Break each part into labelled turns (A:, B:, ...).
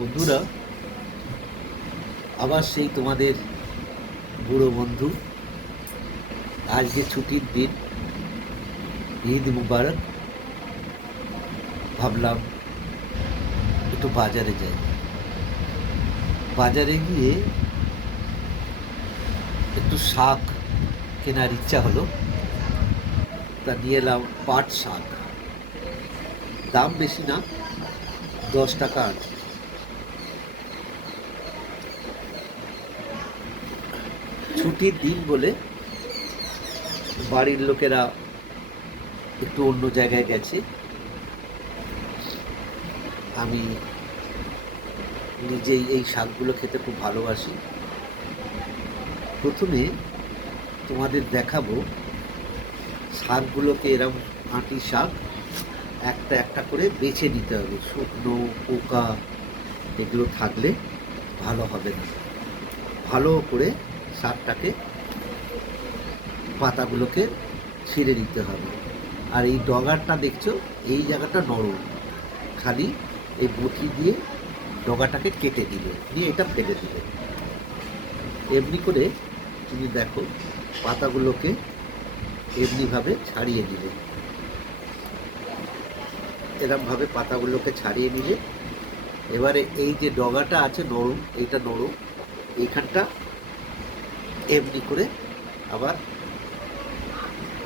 A: বন্ধুরা, আবার সেই তোমাদের বুড়ো বন্ধু। আজকে ছুটির দিন, ঈদ মুবারক। ভাবলাম একটু বাজারে যাই। বাজারে গিয়ে একটু শাক কেনার ইচ্ছা হলো। তা নিয়ে এলাম পাট শাক। দাম বেশি না, দশ টাকা আর ছুটির দিন বলে বাড়ির লোকেরা একটু অন্য জায়গায় গেছে। আমি নিজেই এই শাকগুলো খেতে খুব ভালোবাসি। প্রথমে তোমাদের দেখাবো শাকগুলোকে এরম আঁটি শাক একটা একটা করে বেছে নিতে হবে। শুকনো, পোকা, এগুলো থাকলে ভালো হবে না। ভালো করে শাকটাকে পাতাগুলোকে ছিঁড়ে দিতে হবে। আর এই ডগাটা দেখছ? এই জায়গাটা নরম। খালি এই বটি দিয়ে ডগাটাকে কেটে দিলে, দিয়ে এটা ফেলে দিলে। এমনি করে তুমি দেখো, পাতাগুলোকে এমনিভাবে ছাড়িয়ে দিলে এরমভাবে পাতাগুলোকে ছাড়িয়ে নিলে। এবারে এই যে ডগাটা আছে নরম, এইটা নরম, এইখানটা এমনি করে আবার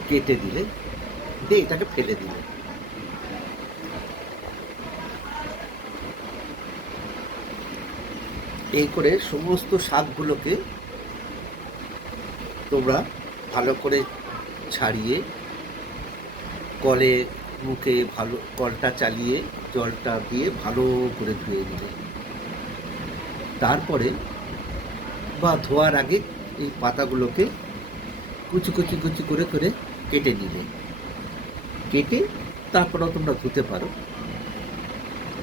A: কেটে দিলে, দিয়ে এটাকে ফেলে দিলে। এই করে সমস্ত শাকগুলোকে তোমরা ভালো করে ছাড়িয়ে, কলে মুখে ভালো, কলটা চালিয়ে, জলটা দিয়ে ভালো করে ধুয়ে দিলে তারপরে বা ধোয়ার আগে এই পাতাগুলোকে কুচি কুচি কুচি করে করে কেটে নিলে। কেটে তারপরেও তোমরা ধুতে পারো।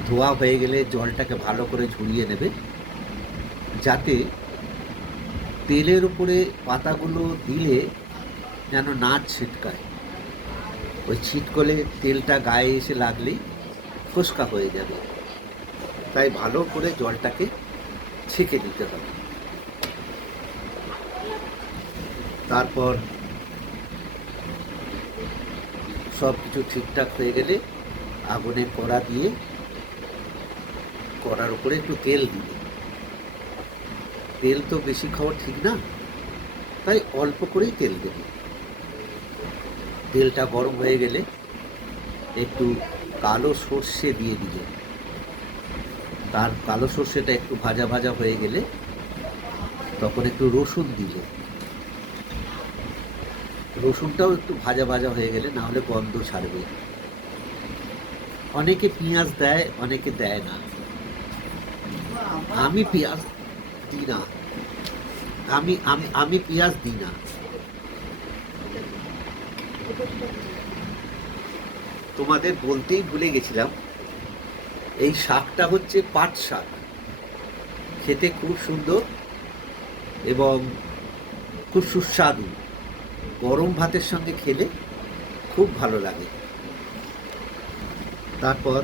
A: ধোয়া হয়ে গেলে জলটাকে ভালো করে ঝরিয়ে নেবে। যাতে তেলের উপরে পাতাগুলো দিলে যেন না ছিটকায়। ওই ছিটকলে তেলটা গায়ে এসে লাগলেই ফোসকা হয়ে যাবে। তাই ভালো করে জলটাকে ছেঁকে দিতে হবে। তারপর সব কিছু ঠিকঠাক হয়ে গেলে আগুনে কড়া দিয়ে কড়ার উপরে একটু তেল দিলে তেল তো বেশি খাওয়া ঠিক না, তাই অল্প করেই তেল দেবে। তেলটা গরম হয়ে গেলে একটু কালো সর্ষে দিয়ে দিলে তার কালো সর্ষেটা একটু ভাজা ভাজা হয়ে গেলে তখন একটু রসুন দিলে রসুনটাও একটু ভাজা ভাজা হয়ে গেলে না হলে গন্ধ ছাড়বে। অনেকে পেঁয়াজ দেয় অনেকে দেয় না। আমি পেঁয়াজ দিই না। আমি আমি আমি পেঁয়াজ দিই না। তোমাদের বলতেই ভুলে গেছিলাম এই শাকটা হচ্ছে পাট শাক। খেতে খুব সুন্দর এবং খুব সুস্বাদু। গরম ভাতের সঙ্গে খেলে খুব ভালো লাগে। তারপর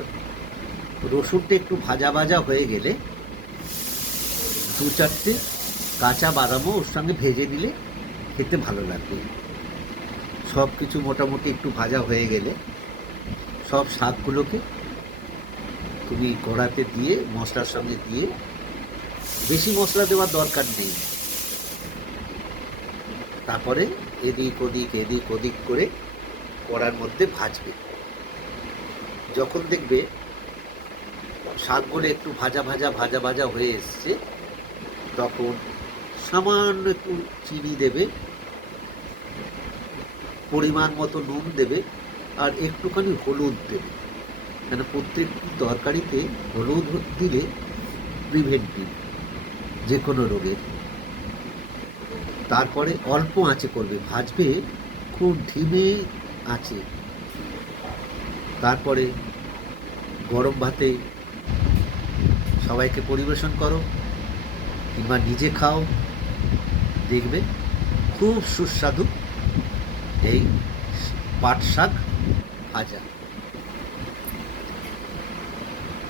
A: রসুনটা একটু ভাজা ভাজা হয়ে গেলে দু চারটে কাঁচা বাদামও ওর সঙ্গে ভেজে দিলে খেতে ভালো লাগবে। সব কিছু মোটামুটি একটু ভাজা হয়ে গেলে সব শাকগুলোকে তুমি কড়াতে দিয়ে মশলার সঙ্গে দিয়ে বেশি মশলা দেওয়ার দরকার নেই। তারপরে এদিক ওদিক এদিক ওদিক করে কড়ার মধ্যে ভাজবে। যখন দেখবে শাকগুলো একটু ভাজা ভাজা ভাজা ভাজা হয়ে এসছে, তখন সামান্য একটু চিনি দেবে, পরিমাণ মতো নুন দেবে আর একটুখানি হলুদ দেবে। কেন প্রত্যেক তরকারিতে হলুদ দিলে প্রিভেন্টিভ যে কোনো রোগের। তারপরে অল্প আঁচে করবে, ভাজবে, খুব ধিমে আঁচে। তারপরে গরম ভাতে সবাইকে পরিবেশন করো, কিংবা নিজে খাও, দেখবে খুব সুস্বাদু এই পাট শাক ভাজা।